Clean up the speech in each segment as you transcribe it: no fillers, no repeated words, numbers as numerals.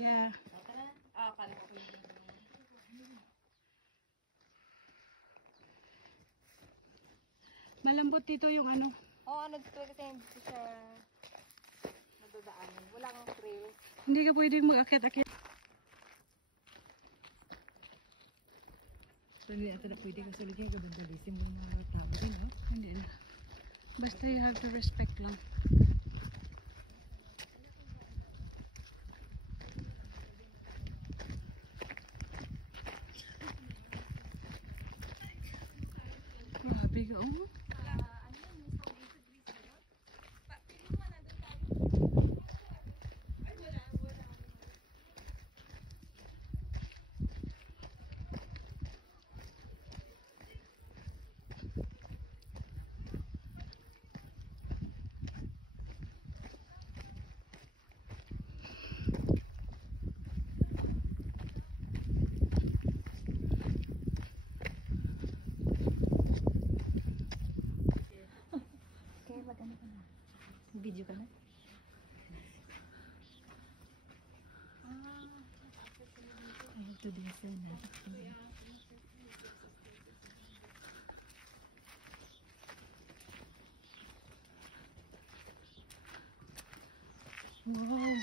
Yeah. Kala ko Malambot dito yung ano. ano dito kasi hindi siya nadadaanan. Wala kang trail. Hindi ka pwedeng mag-akit-akit. So, hindi natin na pwede kasi lagi gabagalisin mo mga tao din, no? Hindi na. Basta you have to respect lang. Grabe ka, oh. Video ka na? Ito din sana. Wow.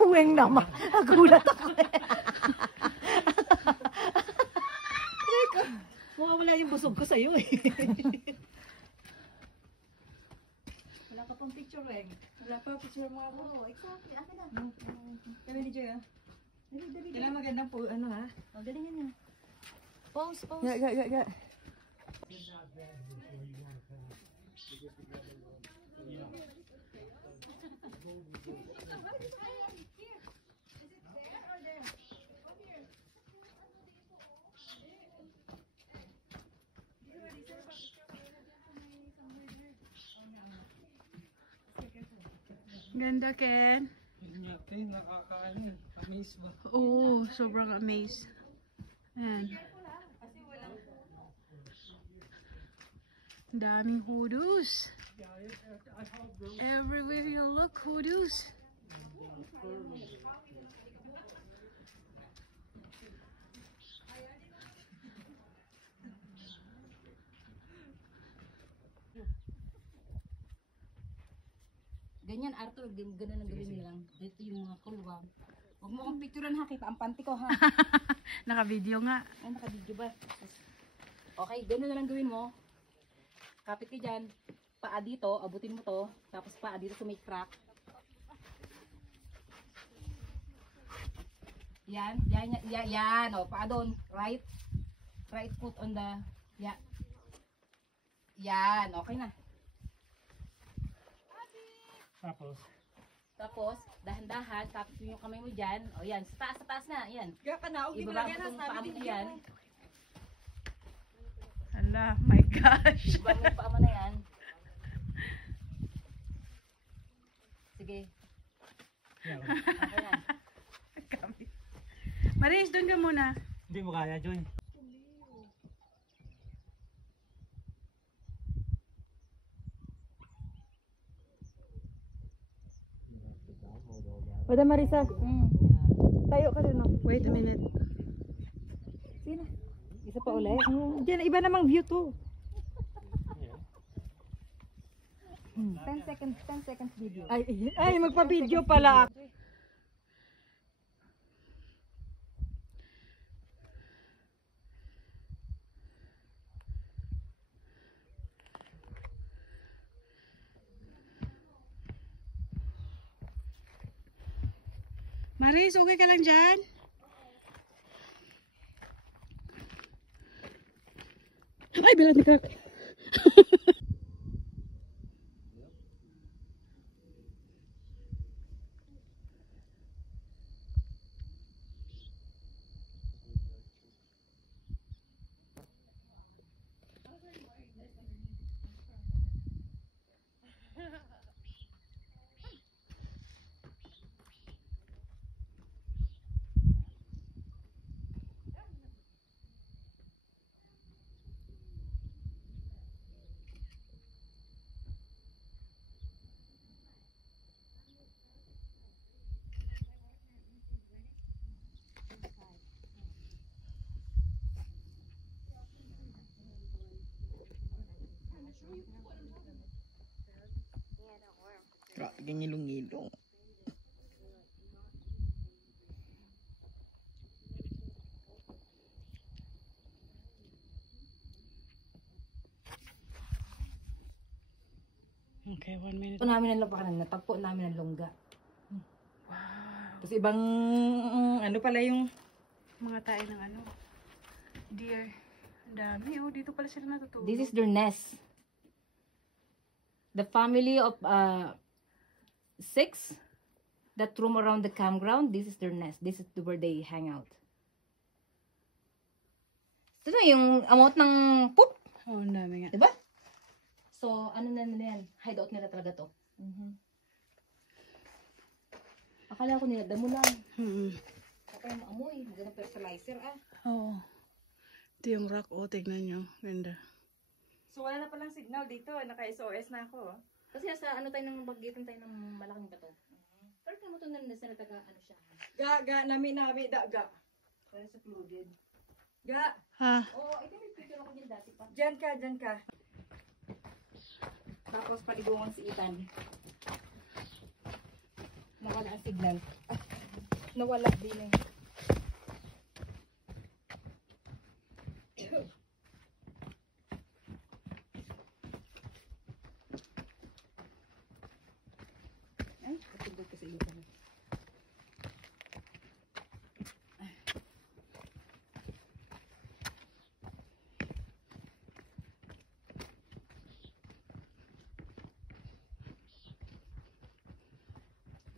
Uweng naman. Nagulat ako. Mawawala yung busog ko sa'yo eh. Wala ka pang picture eh. Wala pa picture mo ako. Oo, exactly. Akin na. Kami ni Joy ah. Dali. Kailangan magandang po ano ha. Galingan niya. Pause. Ga. Ganda, Ken. Ken, nakakaano, amaze ba? Oo, sobrang amazed. Ayan. Daming hoodoos. Everywhere you look, hoodoos. Ganyan, Arthur. Ganun ang gawin nilang. Dito yung mga kulwang. Huwag mo akong picturean ha. Kita ang panty ko ha. Naka-video nga. Ay, naka-video ba? Okay, ganun na lang gawin mo. Kapit ka dyan. Paa dito, abutin mo to. Tapos paa dito sa may crack. Yan. O, paa doon. Right foot on the... Yan. Okay na. Tapos, dahan-dahan. Tapos yung kamay mo dyan. O, yan. Sa taas na. Yan. Kaya ka na. Huwag Ibaba mo itong paa mo yan. Hala, my gosh. Ibaba mo yung paa mo na yan. Sige. Okay na. Maris, doon ka muna. Hindi mo kaya, Joy. Madam Marisa. Tayo ka rin, no? Wait a minute. Sino? Isa pa ulit? Diyan, iba namang view to. 10 seconds video. Ay, magpa-video pala. Maris, okay ka lang dyan? Ay, bilang ka. Nagingilong-ilong. Okay, 1 minute. Ito namin ang lapakan, natagpo namin ang longga. Tapos ibang, ano pala yung, Mga tayo ng ano. Deer. Ang dami oh. Dito pala sila natutulog. This is their nest. The family of 6 that roam around the campground, this is their nest. This is where they hang out. Ito na yung amount ng poop. Oh, ang dami nga. Diba? So, ano na nila yan? Hideout nila talaga to. Akala ko nila, damo lang. Kaya maamoy. Maganda fertilizer Oo. Ito yung rock. Oh, tignan nyo. Ganda. so wala na palang signal dito. Naka-SOS na ako. Kasi nasa ano tayo ng bagitan tayo ng malaking bato. Pero kamo to na nasa taga ano siya. Ga, nami, ga. Pero secluded. Ga, Ha? Oh, ito may picture ako din dati pa. dyan ka. Tapos palibungan si Ethan. Nawala ang signal. Nawala din eh. Ay, katulog kasi ito.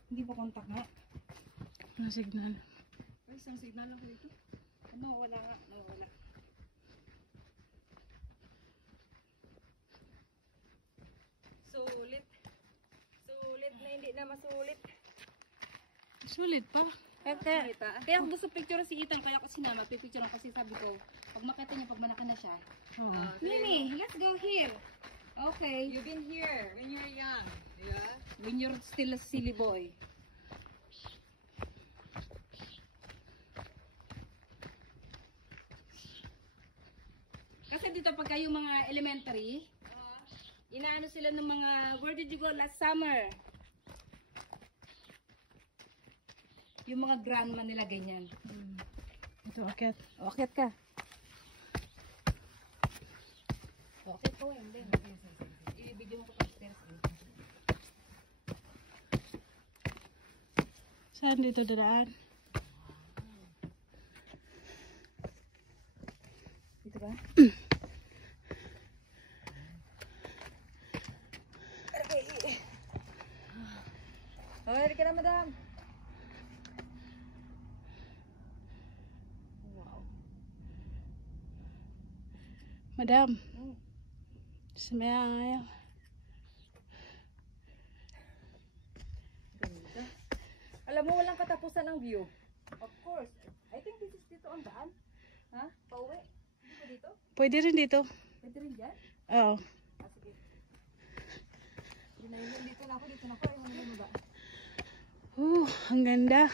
Hindi ba kontak nga? Ang signal. Ay, isang signal ako dito. Ano, wala nga. Nawala. Sulit. Sulit na hindi na masulit. Sulit pa. Kaya ako gusto picture si Ethan, kaya ako sinama, pipicture kasi sabi ko, pag makita niya, pag malaki na siya, Oh. Mimi, let's go here. Okay. You've been here when you're young. Yeah? When you're still a silly boy. Kasi dito pagka yung mga elementary, inaano sila ng mga, where did you go last summer? Yung mga grandma nila ganyan. Ito, akyat. Akit ka. Akit ko, hindi. I-video mo ko pa stairs. Saan dito dadaan? Dito ba? Oh, hindi ka na, madam. Madam. Sumaya ngayon. Alam mo, walang katapusan ng view. Of course. I think this is dito ang daan. Ha? Pauwi? Dito dito? Pwede rin dito. Pwede rin dyan? Oo. Ah, sige. Dito na ako. Ayaw mo na ba? Ang ganda.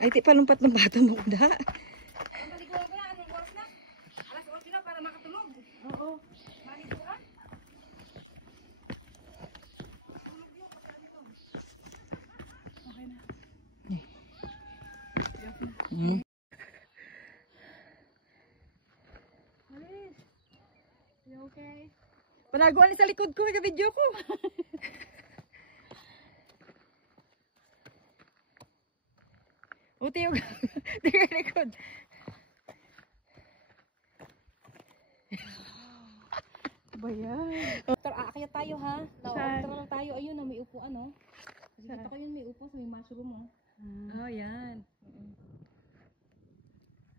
Ay, ti palumpat ng bata mo, da. Ang paliguan ko na. Anong oras na? Alas 8 na para makatulog. Oo. Maligo ka? Okay na. You okay? Panaguan ni sa likod ko, video ko. Uti yung di ka likod. Ba yan? Doctor, aakyat tayo ha. Saan? Tara lang tayo. Ayun na, may upuan oh. Kasi dito ko yun, may upo sa may mushroom oh. Oh, yan.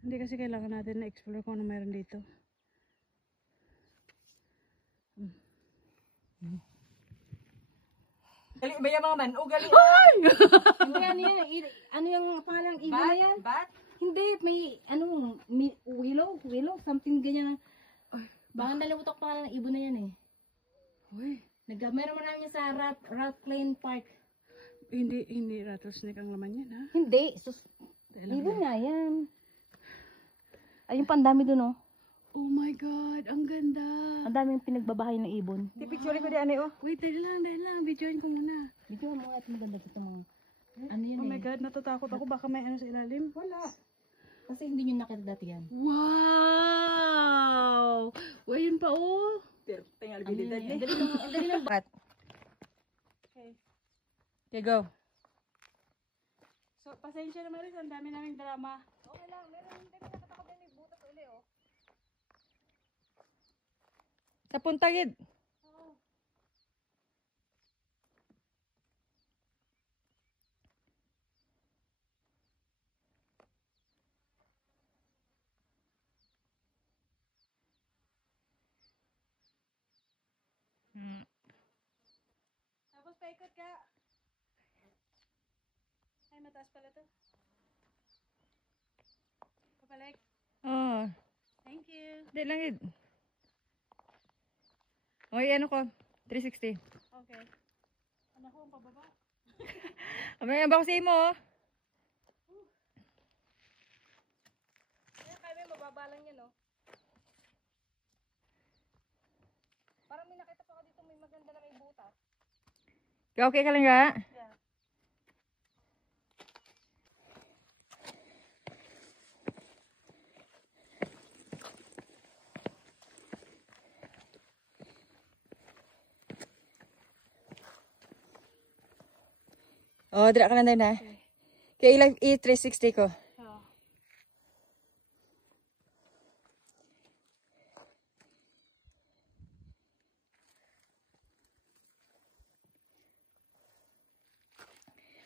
Hindi kasi kailangan natin na explore kung ano meron dito. Gali ba yung mga man? O, gali. Hindi, ano yan? Ano yung pangalang ibon na yan? Bat? Hindi, may, ano, willow, something ganyan. Baka nalimutan ko pangalan ng ibon na yan eh. Uy. Meron mo namin yan sa Rathline Park. Hindi rattlesnake ang laman yan, ha? Hindi, Dahil lang ibon yan. nga yan. Ayun pa, ang dami dun, oh. Oh my God, ang ganda. Ang daming pinagbabahay ng ibon. Di picture ko di ani oh. Wait, dali lang. Videoin ko muna. Video mo at maganda dito mga. Ano yan Oh my eh. God, natatakot ako. Baka may ano sa ilalim. Wala. Kasi hindi nyo nakita dati yan. Wow! Uy, yun pa oh. Pero tinggal Ano yan bilidad eh. ni. Ang dali ng Cut. Okay. Okay, go. So, pasensya na Maris, ang dami naming drama. Okay lang, meron hindi ko nakatakot din yung butas uli, oh. Sa puntagid. Tapos paikot ka. Ay, mataas pala to. Papalik. Oh, Thank you. di lang yun. Okay, ano ko? 360. Okay. Ano ko, ang pababa? Amay, ang bako sa imo oh. Kaya kami, mababa lang yan, oh. Parang may nakita pa ako dito, may maganda na may butas. Okay ka lang ga? Yeah. Oh, dira ka lang din ha. Kaya ilang i-360 ko. Oh.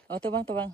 Oh, tubang.